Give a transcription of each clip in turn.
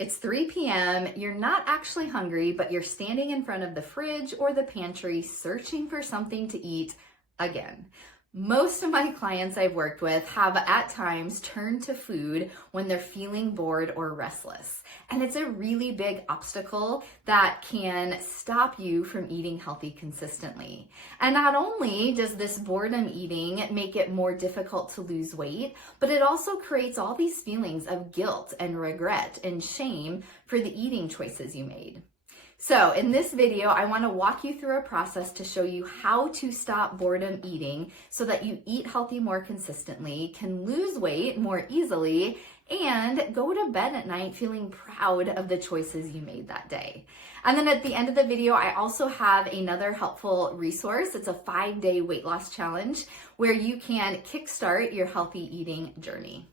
It's 3 p.m., you're not actually hungry, but you're standing in front of the fridge or the pantry searching for something to eat again. Most of my clients I've worked with have at times turned to food when they're feeling bored or restless. And it's a really big obstacle that can stop you from eating healthy consistently. And not only does this boredom eating make it more difficult to lose weight, but it also creates all these feelings of guilt and regret and shame for the eating choices you made. So in this video, I want to walk you through a process to show you how to stop boredom eating so that you eat healthy more consistently, can lose weight more easily, and go to bed at night feeling proud of the choices you made that day. And then at the end of the video, I also have another helpful resource. It's a 5-day weight loss challenge where you can kickstart your healthy eating journey.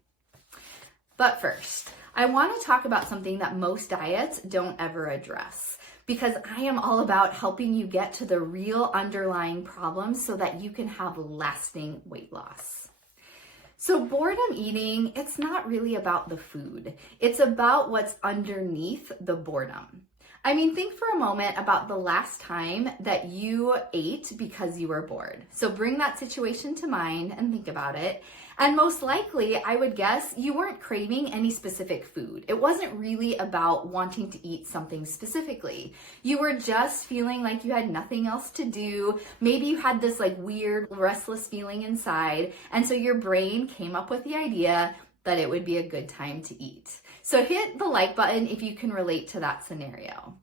But first, I want to talk about something that most diets don't ever address, because I am all about helping you get to the real underlying problems so that you can have lasting weight loss. So boredom eating, it's not really about the food. It's about what's underneath the boredom. I mean, think for a moment about the last time that you ate because you were bored. So bring that situation to mind and think about it. And most likely, I would guess you weren't craving any specific food. It wasn't really about wanting to eat something specifically. You were just feeling like you had nothing else to do. Maybe you had this weird, restless feeling inside. And so your brain came up with the idea that it would be a good time to eat. So hit the like button if you can relate to that scenario.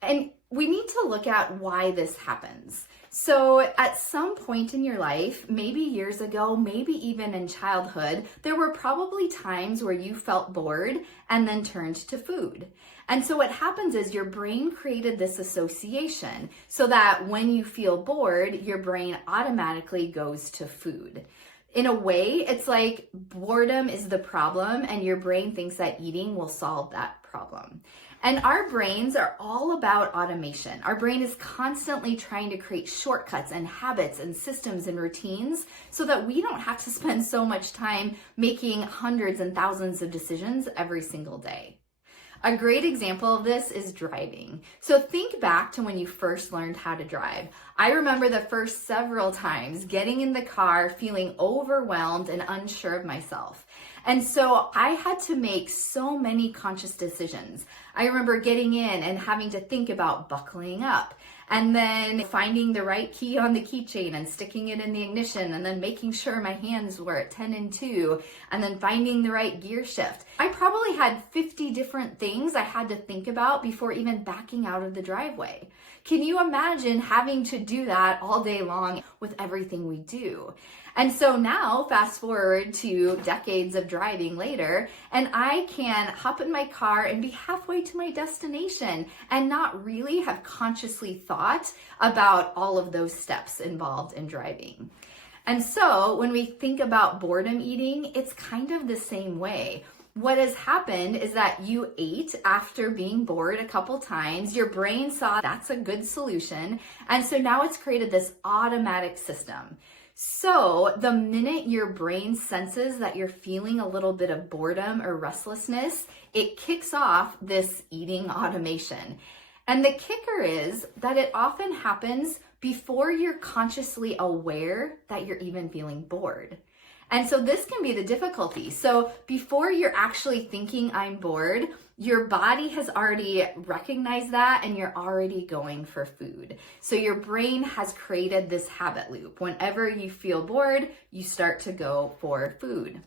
And we need to look at why this happens. So at some point in your life, maybe years ago, maybe even in childhood, there were probably times where you felt bored and then turned to food. And so what happens is your brain created this association so that when you feel bored, your brain automatically goes to food. In a way, it's like boredom is the problem and your brain thinks that eating will solve that problem. And our brains are all about automation. Our brain is constantly trying to create shortcuts and habits and systems and routines so that we don't have to spend so much time making hundreds and thousands of decisions every single day. A great example of this is driving. So think back to when you first learned how to drive. I remember the first several times getting in the car, feeling overwhelmed and unsure of myself. And so I had to make so many conscious decisions. I remember getting in and having to think about buckling up and then finding the right key on the keychain and sticking it in the ignition and then making sure my hands were at 10 and 2 and then finding the right gear shift. I probably had 50 different things I had to think about before even backing out of the driveway. Can you imagine having to do that all day long with everything we do? And so now, fast forward to decades of driving later, and I can hop in my car and be halfway to my destination and not really have consciously thought about all of those steps involved in driving. And so when we think about boredom eating, it's kind of the same way. What has happened is that you ate after being bored a couple times, your brain saw that's a good solution, and so now it's created this automatic system. So the minute your brain senses that you're feeling a little bit of boredom or restlessness, it kicks off this eating automation. And the kicker is that it often happens before you're consciously aware that you're even feeling bored. And so this can be the difficulty. So before you're actually thinking I'm bored, your body has already recognized that and you're already going for food. So your brain has created this habit loop. Whenever you feel bored, you start to go for food.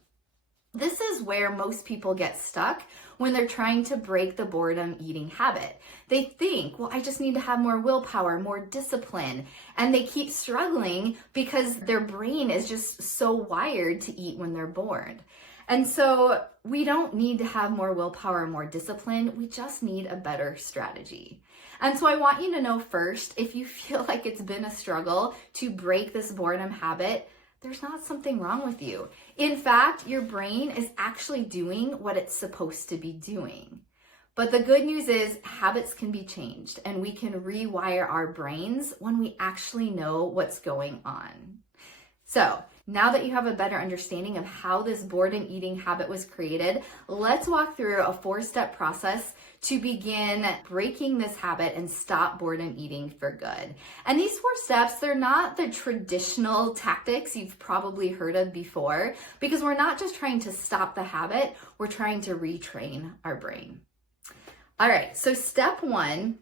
This is where most people get stuck when they're trying to break the boredom eating habit. They think, well, I just need to have more willpower, more discipline, and they keep struggling because their brain is just so wired to eat when they're bored. And so we don't need to have more willpower, more discipline. We just need a better strategy. And so I want you to know first, if you feel like it's been a struggle to break this boredom habit, there's not something wrong with you. In fact, your brain is actually doing what it's supposed to be doing. But the good news is habits can be changed and we can rewire our brains when we actually know what's going on. So Now that you have a better understanding of how this boredom eating habit was created, let's walk through a 4-step process to begin breaking this habit and stop boredom eating for good. And these 4 steps, they're not the traditional tactics you've probably heard of before, because we're not just trying to stop the habit, we're trying to retrain our brain. All right, so step 1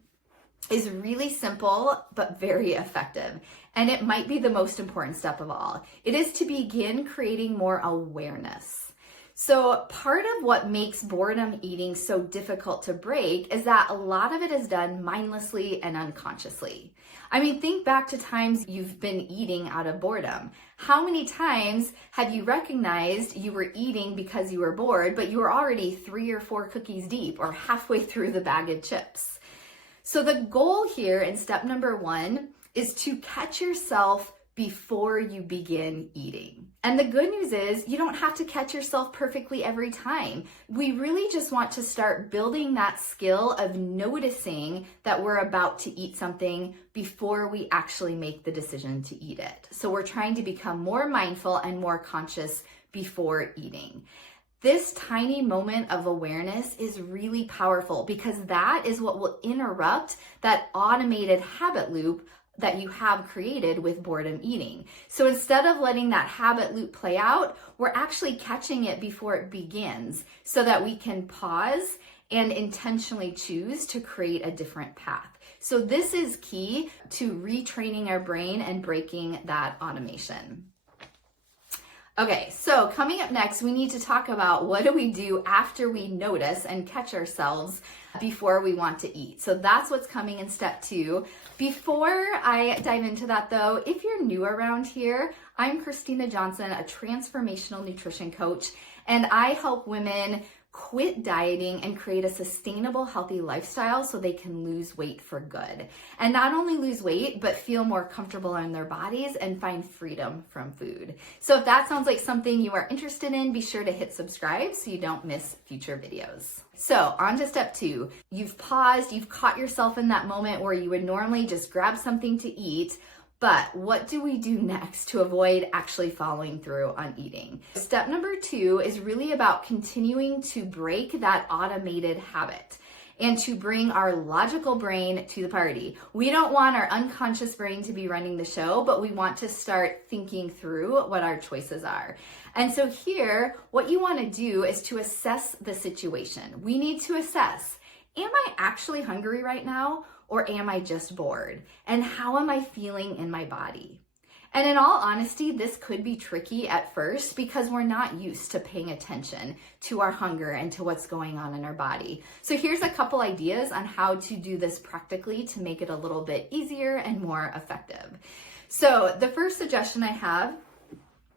is really simple, but very effective. And it might be the most important step of all. It is to begin creating more awareness. So part of what makes boredom eating so difficult to break is that a lot of it is done mindlessly and unconsciously. I mean, think back to times you've been eating out of boredom. How many times have you recognized you were eating because you were bored, but you were already 3 or 4 cookies deep or halfway through the bag of chips? So the goal here in step number 1 is to catch yourself before you begin eating. And the good news is you don't have to catch yourself perfectly every time. We really just want to start building that skill of noticing that we're about to eat something before we actually make the decision to eat it. So we're trying to become more mindful and more conscious before eating. This tiny moment of awareness is really powerful because that is what will interrupt that automated habit loop that you have created with boredom eating. So instead of letting that habit loop play out, we're actually catching it before it begins so that we can pause and intentionally choose to create a different path. So this is key to retraining our brain and breaking that automation. Okay, so coming up next, we need to talk about what do we do after we notice and catch ourselves before we want to eat. So that's what's coming in step 2. Before I dive into that though, if you're new around here, I'm CHRISTINA Johnson, a transformational nutrition coach, and I help women quit dieting and create a sustainable, healthy lifestyle so they can lose weight for good. And not only lose weight, but feel more comfortable in their bodies and find freedom from food. So if that sounds like something you are interested in, be sure to hit subscribe so you don't miss future videos. So on to step 2. You've paused, you've caught yourself in that moment where you would normally just grab something to eat. But what do we do next to avoid actually following through on eating? Step number 2 is really about continuing to break that automated habit and to bring our logical brain to the party. We don't want our unconscious brain to be running the show, but we want to start thinking through what our choices are. And so here, what you want to do is to assess the situation. We need to assess, am I actually hungry right now? Or am I just bored? And how am I feeling in my body? And in all honesty, this could be tricky at first because we're not used to paying attention to our hunger and to what's going on in our body. So here's a couple ideas on how to do this practically to make it a little bit easier and more effective. So the first suggestion I have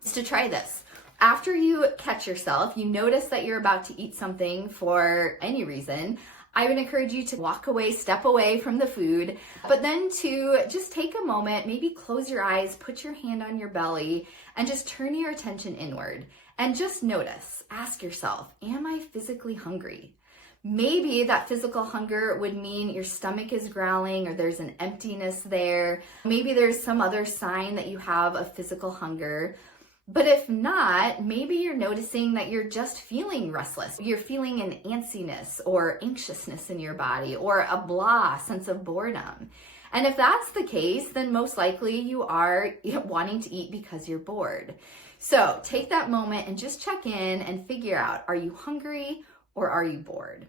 is to try this. After you catch yourself, you notice that you're about to eat something for any reason, I would encourage you to walk away, step away from the food, but then to just take a moment, maybe close your eyes, put your hand on your belly, and just turn your attention inward. And just notice, ask yourself, am I physically hungry? Maybe that physical hunger would mean your stomach is growling or there's an emptiness there. Maybe there's some other sign that you have a physical hunger. But if not, maybe you're noticing that you're just feeling restless. You're feeling an antsiness or anxiousness in your body or a blah sense of boredom. And if that's the case, then most likely you are wanting to eat because you're bored. So take that moment and just check in and figure out, are you hungry or are you bored?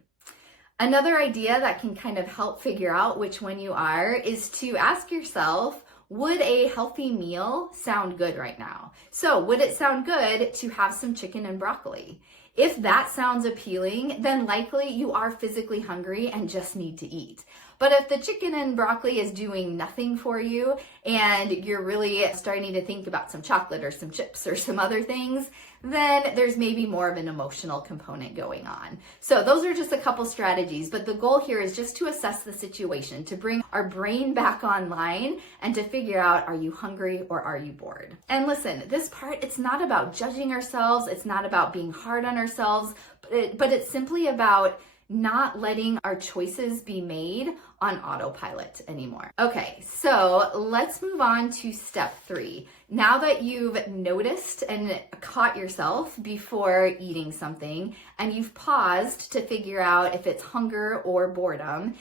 Another idea that can kind of help figure out which one you are is to ask yourself, would a healthy meal sound good right now? So would it sound good to have some chicken and broccoli? If that sounds appealing, then likely you are physically hungry and just need to eat. But if the chicken and broccoli is doing nothing for you and you're really starting to think about some chocolate or some chips or some other things, then there's maybe more of an emotional component going on. So those are just a couple strategies, but the goal here is just to assess the situation, to bring our brain back online and to figure out, are you hungry or are you bored? And listen, this part, it's not about judging ourselves. It's not about being hard on ourselves, but it's simply about not letting our choices be made on autopilot anymore. Okay, so let's move on to step 3. Now that you've noticed and caught yourself before eating something, and you've paused to figure out if it's hunger or boredom,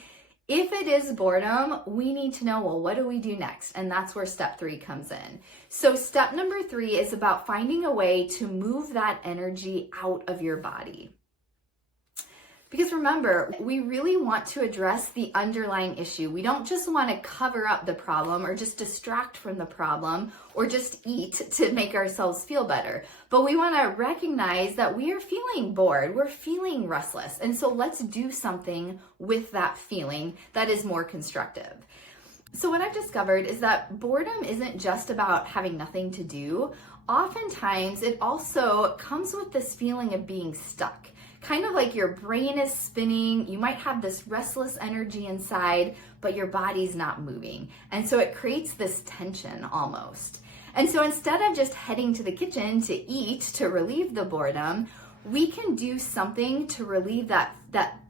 if it is boredom, we need to know, well, what do we do next? And that's where step 3 comes in. So step number 3 is about finding a way to move that energy out of your body. Because remember, we really want to address the underlying issue. We don't just want to cover up the problem or just distract from the problem or just eat to make ourselves feel better. But we want to recognize that we are feeling bored, we're feeling restless. And so let's do something with that feeling that is more constructive. So what I've discovered is that boredom isn't just about having nothing to do. Oftentimes, it also comes with this feeling of being stuck. Kind of like your brain is spinning, you might have this restless energy inside, but your body's not moving. And so it creates this tension almost. And so instead of just heading to the kitchen to eat to relieve the boredom, we can do something to relieve that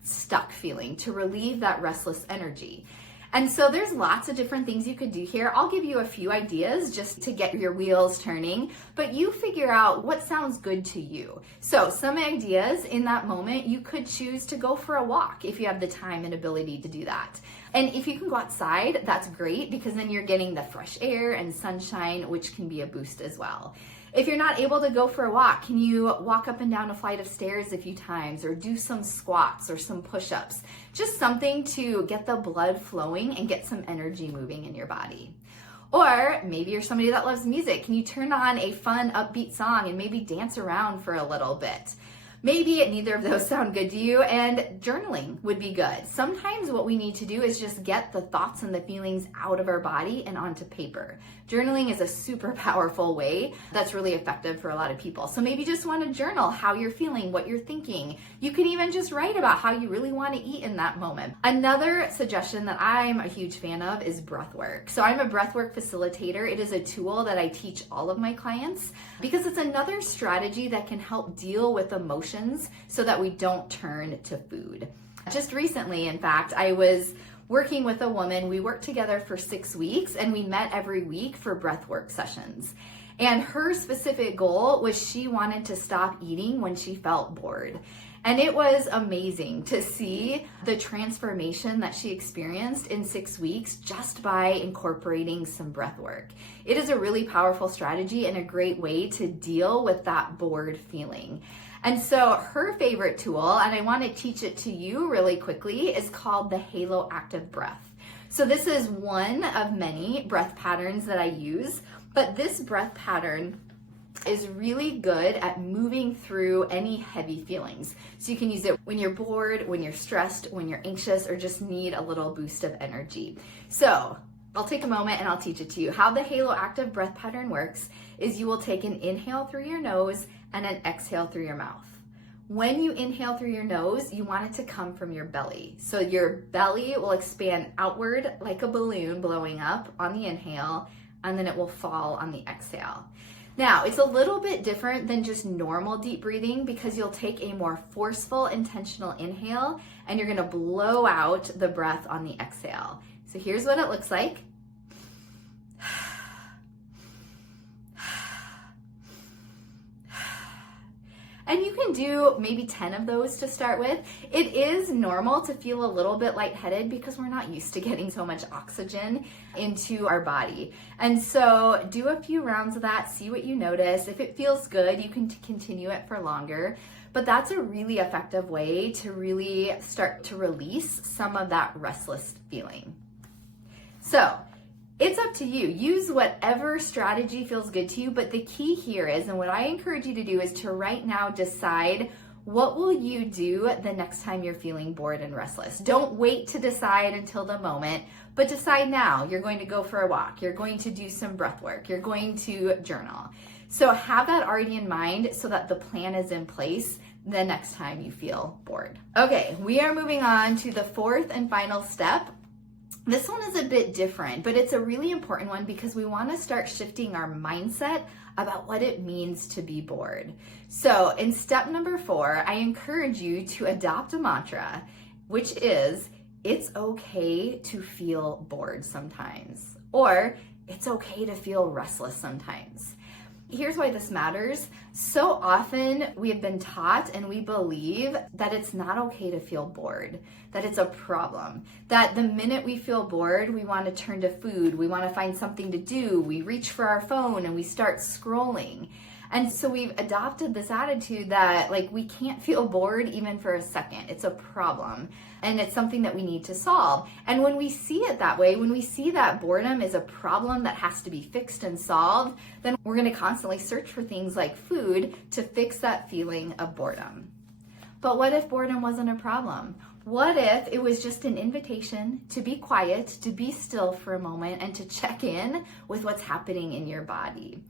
stuck feeling, to relieve that restless energy. And so there's lots of different things you could do here. I'll give you a few ideas just to get your wheels turning, but you figure out what sounds good to you. So some ideas in that moment, you could choose to go for a walk if you have the time and ability to do that. And if you can go outside, that's great because then you're getting the fresh air and sunshine, which can be a boost as well. If you're not able to go for a walk, can you walk up and down a flight of stairs a few times or do some squats or some push-ups? Just something to get the blood flowing and get some energy moving in your body. Or maybe you're somebody that loves music. Can you turn on a fun, upbeat song and maybe dance around for a little bit? Maybe neither of those sound good to you, and journaling would be good. Sometimes what we need to do is just get the thoughts and the feelings out of our body and onto paper. Journaling is a super powerful way that's really effective for a lot of people. So maybe you just want to journal how you're feeling, what you're thinking. You can even just write about how you really want to eat in that moment. Another suggestion that I'm a huge fan of is breath work. So I'm a breath work facilitator. It is a tool that I teach all of my clients because it's another strategy that can help deal with emotions so that we don't turn to food. Just recently, in fact, I was working with a woman. We worked together for 6 weeks and we met every week for breathwork sessions. And her specific goal was she wanted to stop eating when she felt bored. And it was amazing to see the transformation that she experienced in 6 weeks just by incorporating some breath work. It is a really powerful strategy and a great way to deal with that bored feeling. And so her favorite tool, and I want to teach it to you really quickly, is called the Halo Active Breath. So this is one of many breath patterns that I use, but this breath pattern is really good at moving through any heavy feelings. So you can use it when you're bored, when you're stressed, when you're anxious, or just need a little boost of energy. So I'll take a moment and I'll teach it to you. How the Halo Active Breath pattern works is you will take an inhale through your nose and an exhale through your mouth. When you inhale through your nose, you want it to come from your belly. So your belly will expand outward like a balloon blowing up on the inhale, and then it will fall on the exhale. Now, it's a little bit different than just normal deep breathing because you'll take a more forceful, intentional inhale and you're gonna blow out the breath on the exhale. So here's what it looks like. And you can do maybe 10 of those to start with. It is normal to feel a little bit lightheaded because we're not used to getting so much oxygen into our body. And so do a few rounds of that, see what you notice. If it feels good, you can continue it for longer. But that's a really effective way to really start to release some of that restless feeling. So it's up to you. Use whatever strategy feels good to you, but the key here is, and what I encourage you to do is to right now decide what will you do the next time you're feeling bored and restless. Don't wait to decide until the moment, but decide now. You're going to go for a walk. You're going to do some breath work. You're going to journal. So have that already in mind so that the plan is in place the next time you feel bored. Okay, we are moving on to the fourth and final step. This one is a bit different, but it's a really important one because we want to start shifting our mindset about what it means to be bored. So in step number 4, I encourage you to adopt a mantra, which is, it's okay to feel bored sometimes, or it's okay to feel restless sometimes. Here's why this matters. So often we have been taught and we believe that it's not okay to feel bored, that it's a problem, that the minute we feel bored, we want to turn to food, we want to find something to do, we reach for our phone and we start scrolling. And so we've adopted this attitude that like we can't feel bored even for a second. It's a problem and it's something that we need to solve. And when we see it that way, when we see that boredom is a problem that has to be fixed and solved, then we're going to constantly search for things like food to fix that feeling of boredom. But what if boredom wasn't a problem? What if it was just an invitation to be quiet, to be still for a moment, and to check in with what's happening in your body?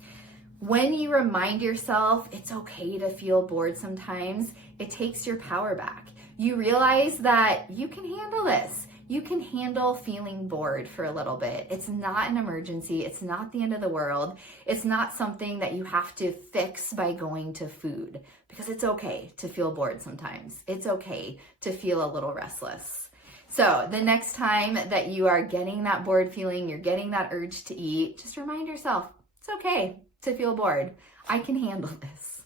When you remind yourself it's okay to feel bored sometimes, it takes your power back. You realize that you can handle this. You can handle feeling bored for a little bit. It's not an emergency. It's not the end of the world. It's not something that you have to fix by going to food, because it's okay to feel bored sometimes. It's okay to feel a little restless. So the next time that you are getting that bored feeling, you're getting that urge to eat, just remind yourself, it's okay to feel bored. I can handle this.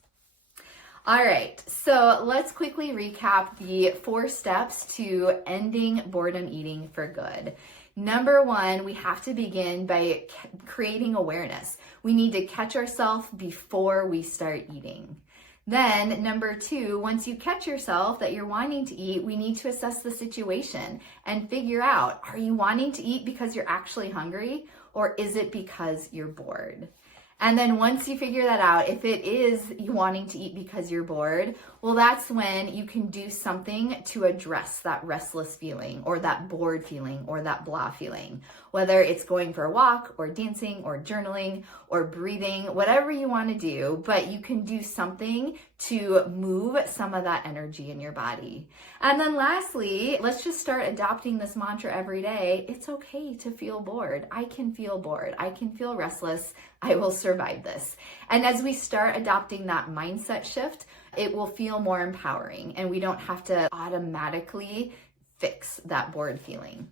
All right, so let's quickly recap the 4 steps to ending boredom eating for good. Number 1, we have to begin by creating awareness. We need to catch ourselves before we start eating. Then number 2, once you catch yourself that you're wanting to eat, we need to assess the situation and figure out, are you wanting to eat because you're actually hungry, or is it because you're bored? And then once you figure that out, if it is you wanting to eat because you're bored, well, that's when you can do something to address that restless feeling or that bored feeling or that blah feeling. Whether it's going for a walk or dancing or journaling or breathing, whatever you want to do, but you can do something to move some of that energy in your body. And then lastly, let's just start adopting this mantra every day. It's okay to feel bored. I can feel bored. I can feel restless. I will survive this. And as we start adopting that mindset shift, it will feel more empowering and we don't have to automatically fix that bored feeling.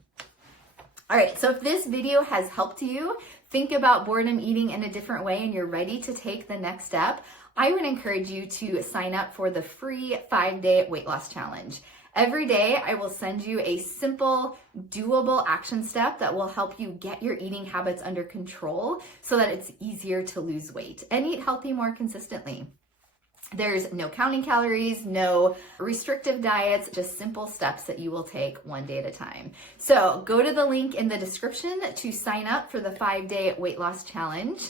All right, so if this video has helped you think about boredom eating in a different way and you're ready to take the next step, I would encourage you to sign up for the free 5-day weight loss challenge. Every day, I will send you a simple, doable action step that will help you get your eating habits under control so that it's easier to lose weight and eat healthy more consistently. There's no counting calories, no restrictive diets, just simple steps that you will take one day at a time. So go to the link in the description to sign up for the 5-day weight loss challenge.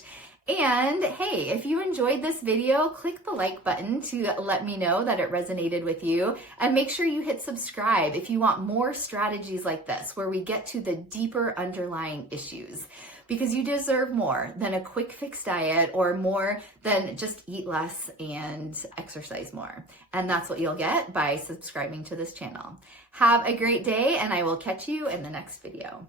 And hey, if you enjoyed this video, click the like button to let me know that it resonated with you, and make sure you hit subscribe if you want more strategies like this where we get to the deeper underlying issues, because you deserve more than a quick fix diet or more than just eat less and exercise more. And that's what you'll get by subscribing to this channel. Have a great day, and I will catch you in the next video.